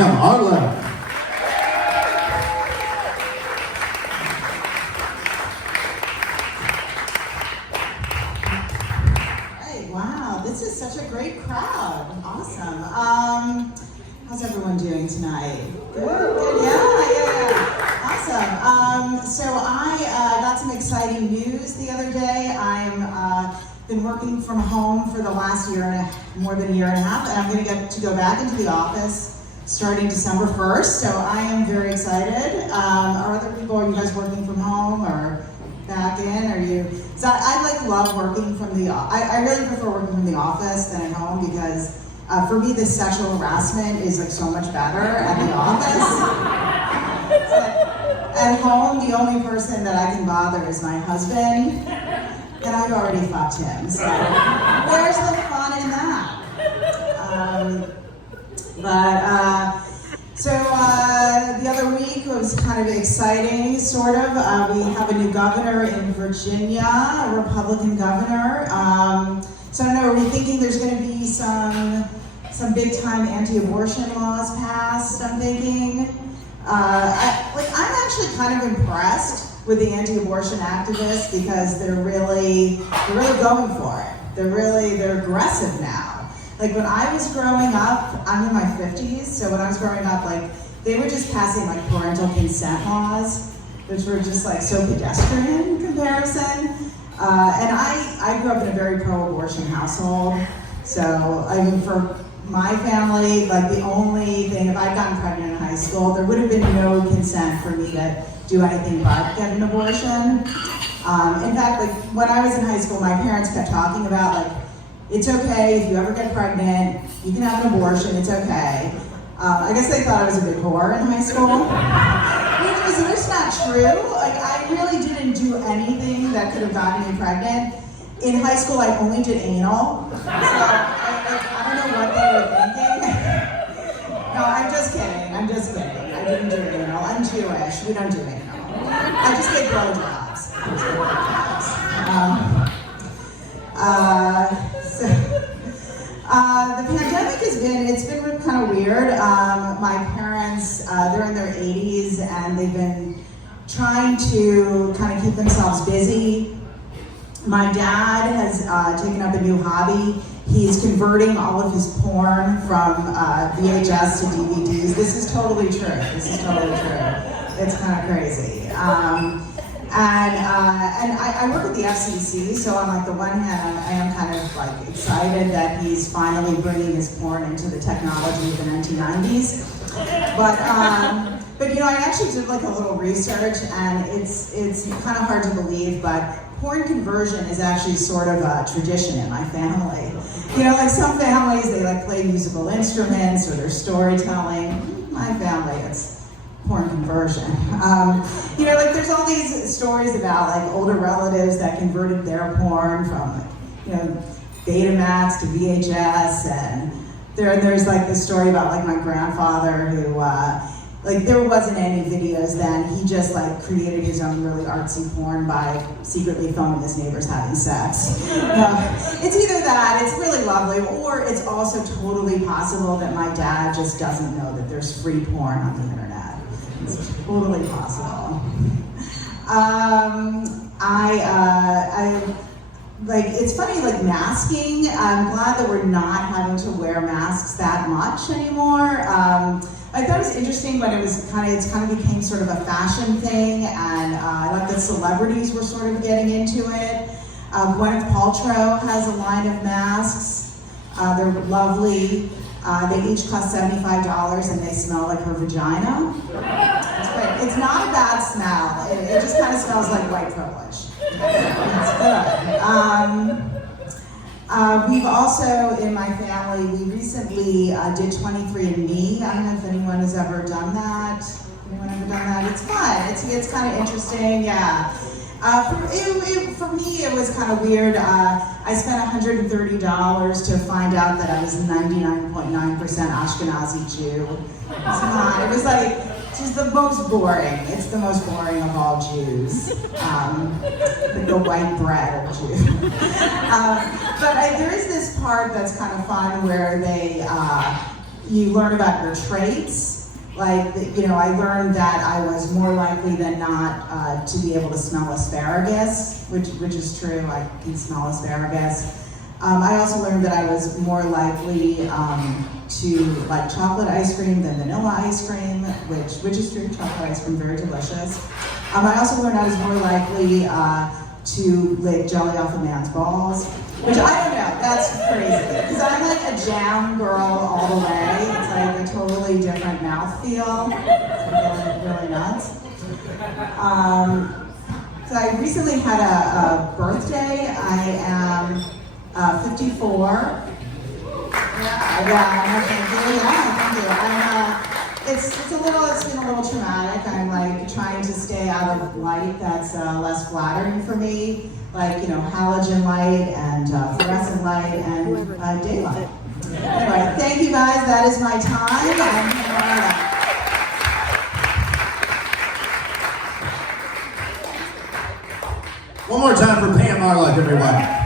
Pam Arlen. Hey, wow, this is such a great crowd. Awesome. How's everyone doing tonight? Good. Yeah. Awesome. So I got some exciting news the other day. I'm been working from home for the last more than a year and a half, and I'm going to get to go back into the office starting December 1st. So I am very excited. Are other people? Are you guys working from home or back in? Are you? So I love working from the. I really prefer working from the office than at home because. For me, this sexual harassment is so much better at the office. At home, the only person that I can bother is my husband, and I've already fucked him. So where's the fun in that? The other week was kind of exciting, sort of. We have a new governor in Virginia, a Republican governor. So I don't know, are we thinking there's going to be some big-time anti-abortion laws passed, I'm thinking? I'm actually kind of impressed with the anti-abortion activists because they're really going for it. They're aggressive now. Like when I was growing up, I'm in my 50s, so when I was growing up, they were just passing parental consent laws, which were just so pedestrian in comparison. And I grew up in a very pro-abortion household, so for my family, the only thing, if I'd gotten pregnant in high school, there would have been no consent for me to do anything but get an abortion. In fact, when I was in high school, my parents kept talking about, it's okay if you ever get pregnant, you can have an abortion, it's okay. I guess they thought I was a big whore in high school. Which is just not true. I really didn't do anything that could have gotten me pregnant. In high school, I only did anal. So I don't know what they were thinking. No, I'm just kidding. I didn't do anal. I'm Jewish. We don't do anal. I just get blowjobs. The pandemic it's been kind of weird. My parents, they're in their 80s and they've been trying to kind of keep themselves busy. My dad has taken up a new hobby. He's converting all of his porn from VHS to DVDs. This is totally true. It's kind of crazy. And I work at the FCC, so on the one hand, I am kind of excited that he's finally bringing his porn into the technology of the 1990s. But I actually did a little research, and it's kind of hard to believe, but porn conversion is actually sort of a tradition in my family. Some families, they play musical instruments or they're storytelling. My family, it's porn conversion. There's all these stories about older relatives that converted their porn from, Betamax to VHS, and there's the story about my grandfather who, there wasn't any videos then. He just created his own really artsy porn by secretly filming his neighbors having sex. It's either that, it's really lovely, or it's also totally possible that my dad just doesn't know that there's free porn on the internet. It's totally possible. It's funny, masking. I'm glad that we're not having to wear masks that much anymore. I thought it was interesting when it kind of became sort of a fashion thing, and I like that celebrities were sort of getting into it. Gwyneth Paltrow has a line of masks. They're lovely. They each cost $75 and they smell like her vagina. It's great. It's not a bad smell. It just kind of smells like white privilege. It's good. We've also, in my family, we recently did 23andMe. I don't know if anyone has ever done that. Anyone ever done that? It's fun. It's kind of interesting, yeah. For me, it was kind of weird. I spent $130 to find out that I was 99.9% Ashkenazi Jew. It's not. It was just the most boring. It's the most boring of all Jews. The white bread of Jew. But there is this part that's kind of fun where they you learn about your traits. Like, you know, I learned that I was more likely than not to be able to smell asparagus, which is true. I can smell asparagus. I also learned that I was more likely to like chocolate ice cream than vanilla ice cream, which is true. Chocolate ice cream, very delicious. I also learned I was more likely to lick jelly off a man's balls, which I don't know, that's crazy. Because I'm like a jam girl all the way. It's like a totally different mouthfeel. It's really nuts. So I recently had a birthday. I am 54. Yeah, thank you. It's been a little traumatic. I'm like trying to stay out of light that's less flattering for me, like, you know, halogen light and fluorescent light and daylight. Anyway, thank you guys. That is my time. One more time for Pam Marlock, everyone.